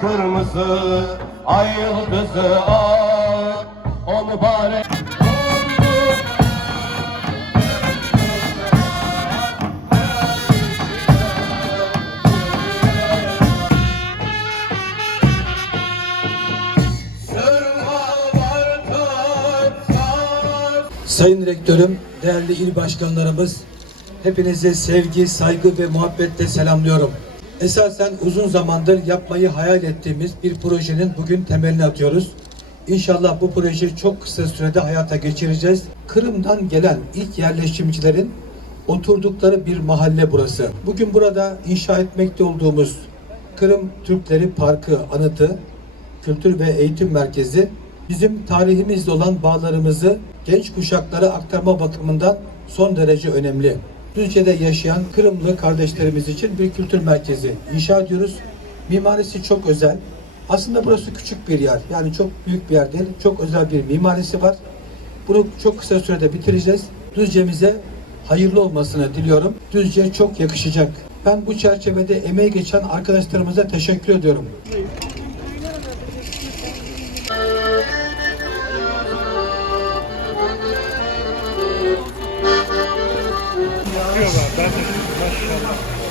kırmızı ay yıldızı ak o mübarek Sayın Rektörüm, değerli il başkanlarımız, hepinizi sevgi, saygı ve muhabbetle selamlıyorum. Esasen uzun zamandır yapmayı hayal ettiğimiz bir projenin bugün temelini atıyoruz. İnşallah bu projeyi çok kısa sürede hayata geçireceğiz. Kırım'dan gelen ilk yerleşimcilerin oturdukları bir mahalle burası. Bugün burada inşa etmekte olduğumuz Kırım Türkleri Parkı anıtı Kültür ve Eğitim Merkezi bizim tarihimizle olan bağlarımızı genç kuşaklara aktarma bakımından son derece önemli. Düzce'de yaşayan Kırımlı kardeşlerimiz için bir kültür merkezi inşa ediyoruz. Mimarisi çok özel. Aslında burası küçük bir yer. Yani çok büyük bir yer değil. Çok özel bir mimarisi var. Bunu çok kısa sürede bitireceğiz. Düzce'mize hayırlı olmasını diliyorum. Düzce çok yakışacak. Ben bu çerçevede emeği geçen arkadaşlarımıza teşekkür ediyorum. Maşallah.